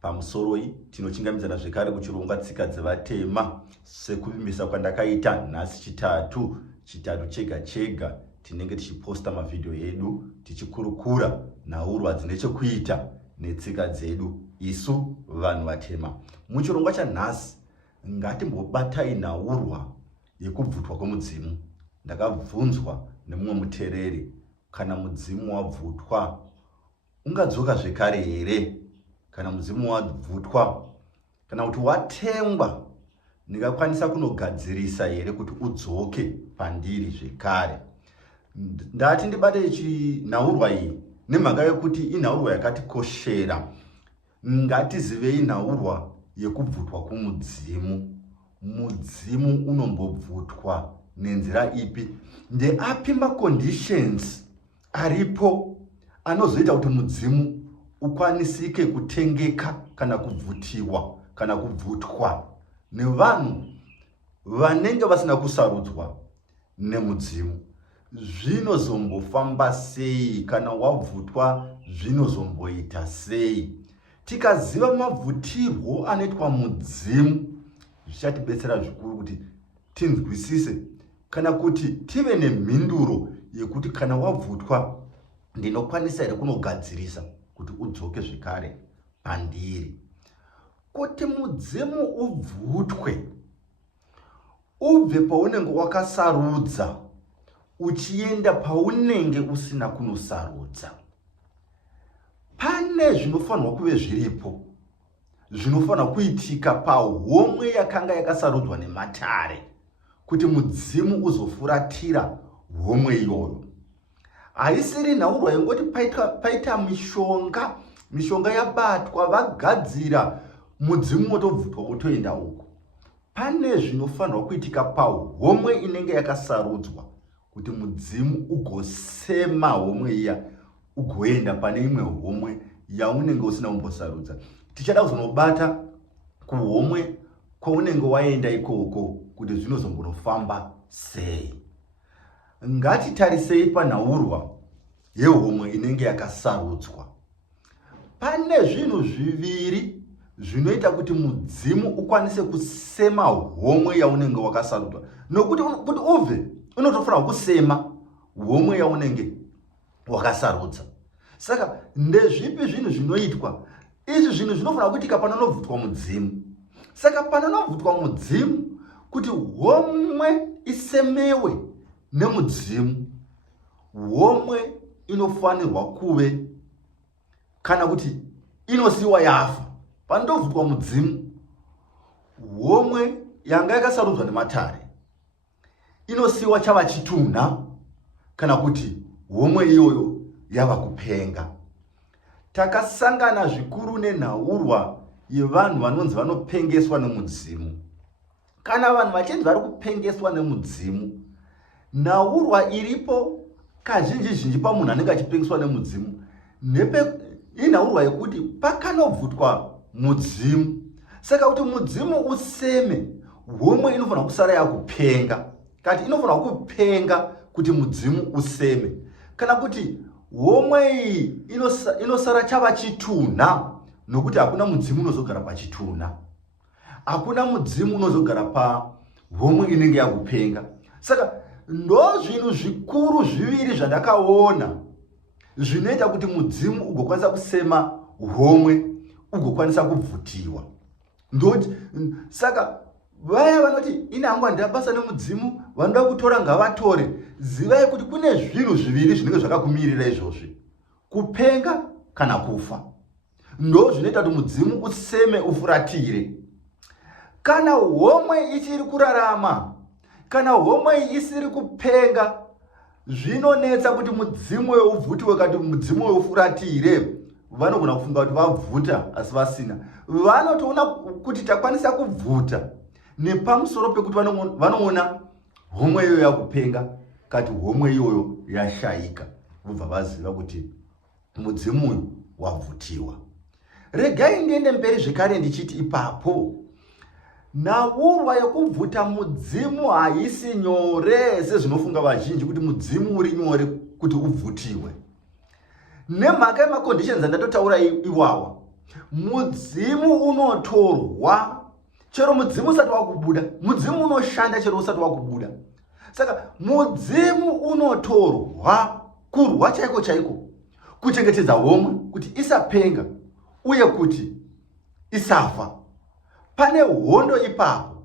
Pamusoroi tinochingamidzana zvekare kuchirongwa tsika dzevatema sekuvimbisa kwandakaita nhasi chitatu chega chega tinenge tichiposta mavhidhiyo edu tichikurukura nhaurwa dzine chekuita netsika dzedu isu vanhu vatema. Muchirongwa chanhasi ngatimbobatai nhaurwa yekubvutwa kwemudzimu. Ndakabvunzwa nemumwe mutereri, kana mudzimu wabvutwa ungadzoka zvekare here? Kana mudzimu wabvutwa, kana kuti watengwa, ndingakwanisa kunogadzirisa here kuti udzoke pandiri zvekare? Ndati ndibate nhaurwa iyi nemhaka yekuti inhaurwa yakatikoshera. Ngatizivei nhaurwa yekubvutwa kumudzimu. Mudzimu unombobvutwa nenzira ipi? Ndeapi maconditions aripo anozoita kuti mudzimu ukwanisike kutengeka kana kubvutiwa kana kubvutwa nevanhu vanenge vasina kusarudzwa nemudzimu? Zvinozombofamba sei? Kana wabvutwa zvinozomboita sei? Tikaziva mabvutirwo anoitwa mudzimu, zvichatibetsera zvikuru kuti tinzwisise kana kuti tive nemhinduro yekuti kana wabvutwa ndinokwanisa here kunogadzirisa kuti udzoke zvekare pandiri. Kuti mudzimu ubvutwe, ubve paunenge wakasarudza uchienda paunenge usina kunosarudza, pane zvinofanirwa kuve zviripo, zvinofanirwa kuitika pahomwe yakanga yakasarudzwa nematare kuti mudzimu uzofuratira homwe iyoyo. Haisiri nhaurwa yengoti paita mishonga yabatwa, vagadzira, mudzimu wotobvutwa wotoenda uko. Pane zvinofanirwa kuitika pahomwe inenge yakasarudzwa kuti mudzimu ugosema homwe iya ugoenda pane imwe homwe yaunenge usina kumbosarudza. Tichada kuzonobata kuhomwe kwaunenge waenda ikoko kuti zvinozombonofamba sei. Ngatitarisei panhaurwa yehomwe inenge yakasarudzwa. Pane zvinhu zviviri zvinoita kuti mudzimu ukwanise kusema homwe yaunenge wakasarudzwa. Nokuti kuti ubve unotofanira kusema homwe yaunenge wakasarudza. Saka ndezvipi zvinhu zvinoitwa? Izvi zvinhu zvinofanira kuitika panonobvutwa mudzimu. Saka panonobvutwa mudzimu, kuti homwe isemewe nemudzimu, homwe inofanirwa kuve kana kuti inosiwa yafa. Panondobvutwa mudzimu, homwe yanga yakasarudzwa nematare inosiwa chava chitunha kana kuti homwe iyoyo yava kupenga. Takasangana zvikuru nenhaurwa yevanhu vanonzi vanopengeswa nemudzimu. Kana vanhu vachinzi vari kupengeswa nemudzimu, nhaurwa iripo kazhinji pamunhu anenge achipengeswa nemudzimu inhaurwa yekuti pakanobvutwa mudzimu. Saka kuti mudzimu useme, homwe inofanira kusara yakupenga. Kati inofanira kupenga kuti mudzimu useme. Kana kuti homwe iyi inosara chava chitunha, nokuti hakuna mudzimu unozogara pachitunha. Hakuna mudzimu unozogara pahomwe inenge yakupenga. Saka ndo zvinhu zvikuru zviviri zvandakaona zvinoita kuti mudzimu ugokwanisa kusema homwe ugokwanisa kubvutiwa. Saka vaya vanoti ina hangu handina basa nemudzimu, vanoda kutora ngavatore. Zivai kuti kune zvinhu zviviri zvinenge zvakakumirira izvozvi: kupenga kana kufa. Ndo zvinoita kuti mudzimu useme ufuratire. Kana homwe ichiri kurarama, kana homwe isiri kupenga, zvinonetsa kuti mudzimu ubvutiwe kana kuti mudzimu ufuratire. Vanogona kufunga kuti vabvuta asi vasina. Vanotoona kuti takwanisa kubvuta nepamusoro pekuti vanoona homwe iyoyo yakupenga kati homwe iyoyo yashayika, vobva vaziva kuti mudzimu uyu wabvutiwa. Regai ndiende mberi zvekare ndichiti ipapo nhaurwa yekubvuta mudzimu haisi nyore sezvinofunga vazhinji kuti mudzimu uri nyore kuti ubvutiwe. Nemhaka yemaconditions andatotaura iwawa, mudzimu unotorwa chero mudzimu usati wakubuda, mudzimu unoshanda chero usati wakubuda. Saka mudzimu unotorwa kurwa chaiko chaiko, kuchengetedza homwe kuti isapenga uye kuti isafa. Pane hondo ipapo.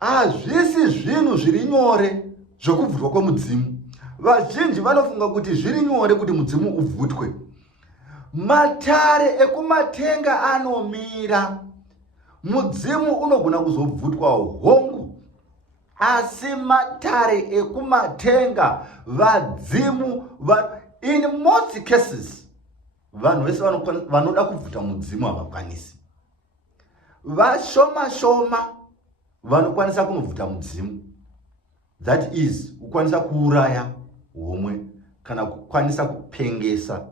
Hazvisi zvinhu zviri nyore zvokuvhutwa kwemudzimu. Vazhinji vanofunga kuti zviri nyore kuti mudzimu uvhutwe. Matare ekumatenga anomira. Mudzimu unogona kuzobvutwa hongu, asi matare ekumatenga vadzimu in most cases vanhu vese vanoda kubvuta mudzimu havakwanisi. Vashoma shoma vanokwanisa kunobvuta mudzimu, that is kukwanisa kuuraya homwe kana kukwanisa kupengesa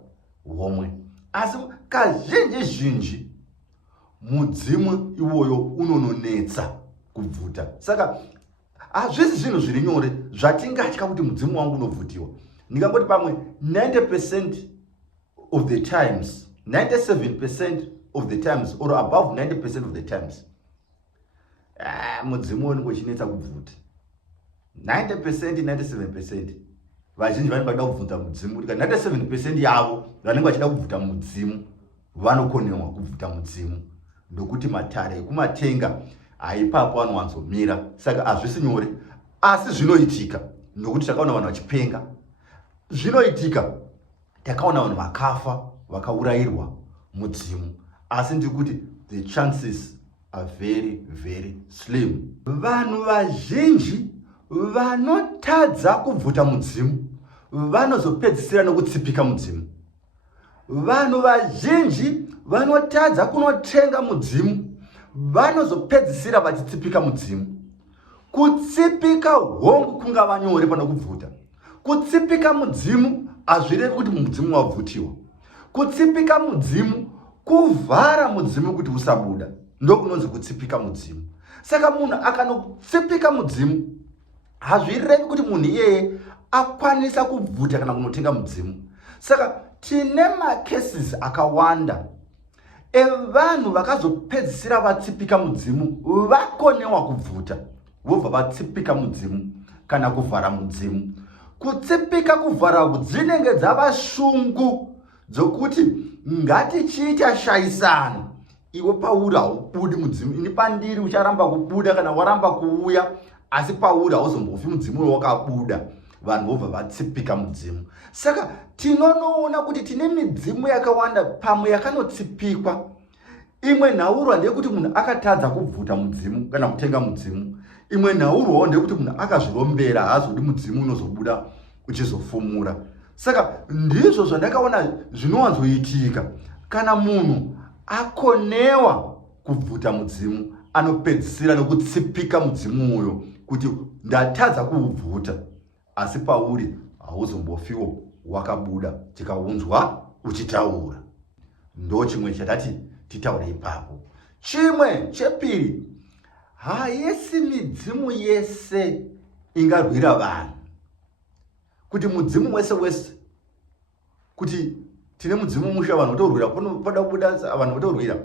homwe. Asi kazhinji zhinji mudzimu iwoyo unononetsa kubvuta. Saka hazvisi zvinhu zviri nyore zvatingatya kuti mudzimu wangu unovhutiwa. Ndingangoti pamwe 90% of the times, 97% of the times, or above 90% of the times, mudzimu wangu uchinetsa kubvuta. 90%, 97% vazhinji vanenge vachida kubvuta mudzimu, kuti 97% yavo vanenge vachida kubvuta mudzimu vanokonewa kubvuta mudzimu. Ndokuti matare ekumatenga haipapo anowanzomira. Saka hazvisi nyore, asi zvinoitika. Ndokuti takaona vanhu vachipenga, zvinoitika. Takaona vanhu vakafa vakaurayirwa mudzimu, asi ndikuti the chances are very very slim. Vanhu vazhinji vanotadza kubvuta mudzimu vanozopedzisira nokutsipika mudzimu. Vanhu vazhinji vanotadza kunotenga mudzimu vanozopedzisira vachitsipika mudzimu. Kutsipika hongu kungava nyore pana kubvuta. Kutsipika mudzimu hazvirevi kuti mudzimu wabvutiwa. Kutsipika mudzimu kuvhara mudzimu kuti usabuda, ndokunonzi kutsipika mudzimu. Saka munhu akanotsipika mudzimu hazvirevi kuti munhu iyeye akwanisa kubvuta kana kunotenga mudzimu. Saka tine macases akawanda evanhu vakazopedzisira vatsipika mudzimu vakonewa kubvuta vobva vatsipika mudzimu kana kuvhara mudzimu. Kutsipika kuvhara dzinenge dzava shungu dzokuti ngatichiita shaisano, iwe pauri haubudi mudzimu, ini pandiri ucharamba kubuda kana waramba kuuya, asi pauri hauzombofi mudzimu wakabuda. Vanhu vobva vatsipika mudzimu. Saka tinonoona kuti tine midzimu yakawanda pamwe yakanotsipikwa. Imwe nhaurwa ndeyekuti munhu akatadza kubvuta mudzimu kana kutenga mudzimu. Imwe nhaurwawo ndeyekuti munhu akazvirombera haazodi mudzimu unozobuda uchizofumura. Saka ndizvo zvandakaona zvinowanzoitika. Kana munhu akonewa kubvuta mudzimu anopedzisira nokutsipika mudzimu uyo kuti ndatadza kuubvuta, asi pauri hauzombofiwo wakabuda tikaunzwa uchitaura. Ndo chimwe chatati titaure ipapo. Chimwe chepiri, haisi midzimu yese ingarwira vanhu. Kuti mudzimu wese wese, kuti tine mudzimu musha vanhu votorwira, pada kubuda vanhu votorwira.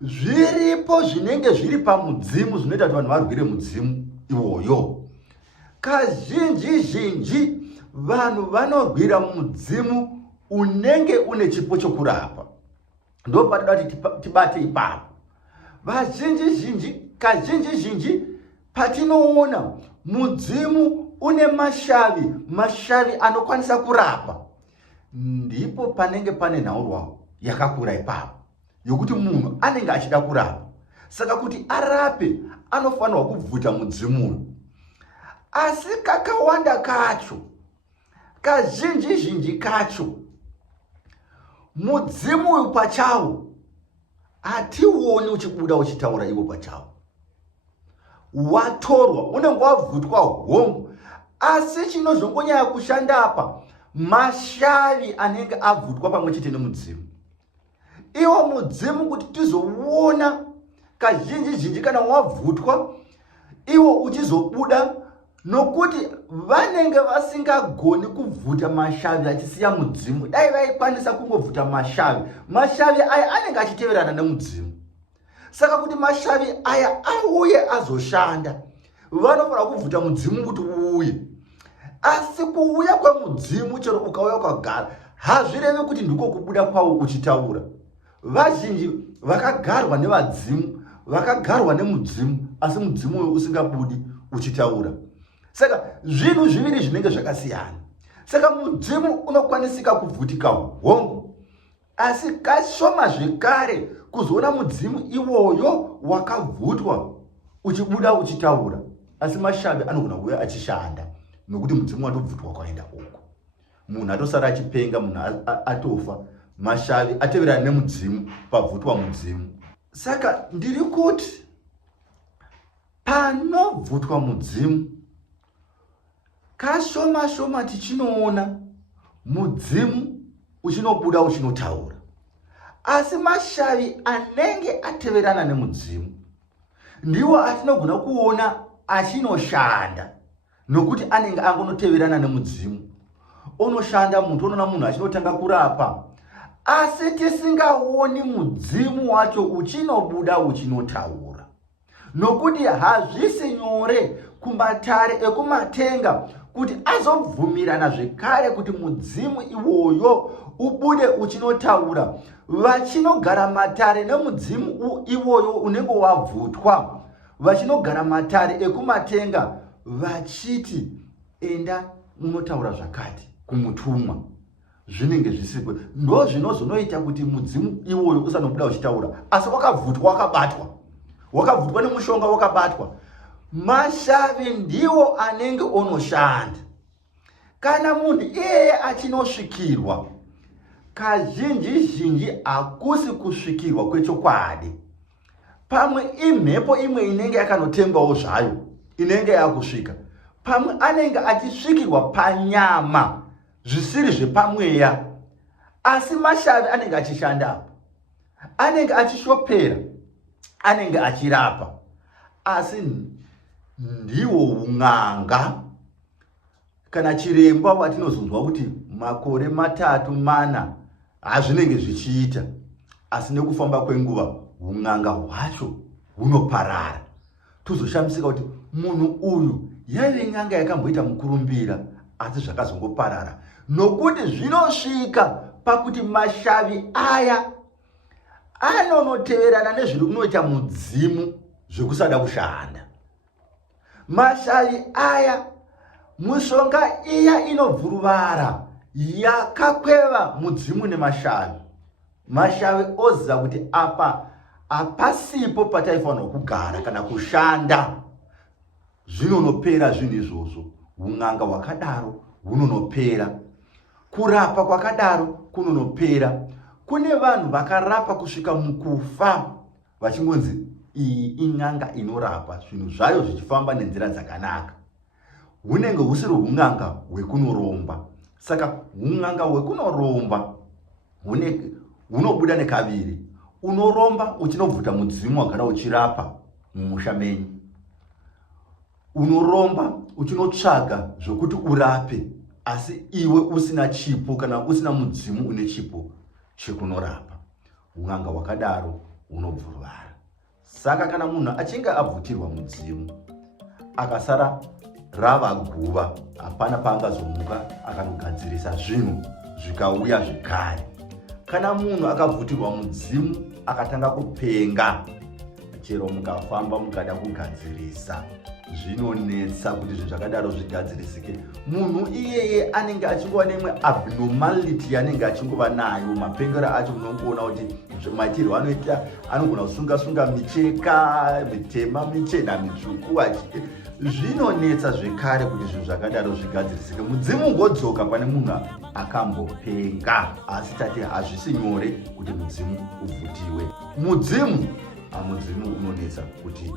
Zviripo zvinenge zviri pamudzimu zvinoita kuti vanhu varwire mudzimu iwoyo. Kazhinji zhinji vanhu vanorwira mudzimu unenge une chipo chokurapa. Ndo patinoda kuti tibate ipapo. Kazhinji zhinji patinoona mudzimu une mashavi anokwanisa kurapa, ndipo panenge pane nhaurwa yakakura ipapo yokuti munhu anenge achida kurapa. Saka kuti arape anofanirwa kubvuta mudzimu. Asi kakawanda kacho, kazhinji kacho, mudzimu uyu pachawo hatiuoni uchibuda uchitaura iwo pachawo. Watorwa, unenge wabvutwa hongu, asi chinozongonyanya kushanda apa mashavi anenge abvutwa pamwe chete nemudzimu. Iwo mudzimu kuti tizouona kazhinji kana wabvutwa, iwo uchizobuda nokuti vanenge vasingagoni kuvhuta mashavi achisiya mudzimu. Dai vaikwanisa kungovhuta mashavi aya anenge achiteverana nemudzimu. Saka kuti mashavi aya auye azoshanda, vanofanira kuvhuta mudzimu kuti uuye. Asi kuuya kwemudzimu chero ukauya ukagara hazvirevi kuti ndiko kubuda kwawo uchitaura. Vazhinji vakagarwa nevadzimu, vakagarwa nemudzimu, asi mudzimu uyu usingabudi uchitaura. Saka zvinhu zviviri zvinenge zvakasiyana. Saka mudzimu unokwanisika kuvhutika hongu, asi kashoma zvekare kuzoona mudzimu iwoyo wakavhutwa uchibuda uchitaura. Asi mashavi anogona kuuya achishanda nokuti mudzimu watovhutwa kwaenda uko. Munhu atosara achipenga, munhu atofa, mashavi ateverana nemudzimu pavhutwa mudzimu. Saka ndiri kuti panovhutwa mudzimu, kashoma tichinoona mudzimu uchinobuda uchinotaura. Asi mashavi anenge ateverana nemudzimu ndiwo atinogona kuona achinoshanda, nokuti anenge angonoteverana nemudzimu. Unoshanda muntu, unoona munhu achinotanga kurapa, asi tisingaoni mudzimu wacho uchinobuda uchinotaura. Nokuti hazvisi nyore kumatare ekumatenga kuti azobvumirana zvekare kuti mudzimu iwoyo ubude uchinotaura, vachinogara matare nemudzimu iwoyo unenge wavhutwa, vachinogara matare ekumatenga vachiti enda unotaura zvakati kumutumwa. Zvinenge zvisipo, ndo zvinozonoita kuti mudzimu iwoyo usanobuda uchitaura, asi wakavhutwa, wakavhutwa nemushonga, wakabatwa. Mashavi ndiwo anenge onoshanda. Kana munhu iyeye achinosvikirwa, kazhinji hakusi kusvikirwa kwechokwadi. Pamwe imhepo imwe inenge yakanotembawo zvayo inenge yakusvika. Pamwe anenge achisvikirwa panyama zvisiri zvepamweya, asi mashavi anenge achishandapo, anenge achishopera, anenge achirapa. Asi ndiwo un'anga kana chiremba watinozonzwa kuti makore 3-4 hazvinenge zvichiita, asi nekufamba kwenguva un'anga hwacho hunoparara. Tozoshamisika kuti munhu uyu yaive n'anga yakamboita mukurumbira, asi zvakazongoparara, nokuti zvinosvika pakuti mashavi aya anonoteverana nezviri kunoita mudzimu zvekusada kushanda. Mashavi aya, mushonga iya inobvuruvara yakakweva mudzimu nemashavi. Mashavi oziva kuti apa hapasipo pataifanirwa kugara kana kushanda. Zvinonopera zvinhu izvozvo. Un'anga hwakadaro hunonopera, kurapa kwakadaro kunonopera. Kune vanhu vakarapa kusvika mukufa vachingonzi iyi in'anga inorapa, zvinhu zvayo zvichifamba nenzira dzakanaka. Hunenge husiri un'anga hwekunoromba. Saka un'anga hwekunoromba hunobuda nekaviri. Unoromba uchinobvuta mudzimu wagara uchirapa mumusha menyu. Unoromba uchinotsvaga zvokuti urape, asi iwe usina chipo kana usina mudzimu une chipo chekunorapa. Un'anga hwakadaro hunobvuruvara. Saka kana munhu achinge abvutirwa mudzimu akasara rava guva, hapana paangazomuka akanogadzirisa zvinhu zvikauya zvekare. Kana munhu akabvutirwa mudzimu akatanga kupenga, chero mukafamba mukada kugadzirisa, zvinonetsa kuti zvinhu zvakadaro zvigadzirisike. Munhu iyeye anenge achingova nemwe abnormality yanenge achingova nayo. Mapengero acho munongoona kuti maitirwo anoita, anogona kusunga micheka mitema, michena, mitsvuku, zvinonetsa zvekare kuti zvinhu zvakadaro zvigadzirisike. Mudzimu ngodzoka pane munhu akambopenga, asi tati hazvisi nyore kuti mudzimu uvhutiwe. Mudzimu unonetsa kuti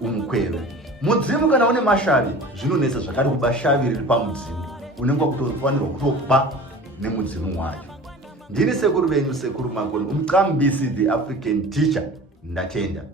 umukweve. Mudzimu kana une mashavi zvinonetsa zvakare kuba shavi riri pamudzimu, unenge kutofanirwa kutoba nemudzimu wacho. Ndini sekuru venyu, Sekuru Makoni, umqambisi, the African teacher. Ndatenda.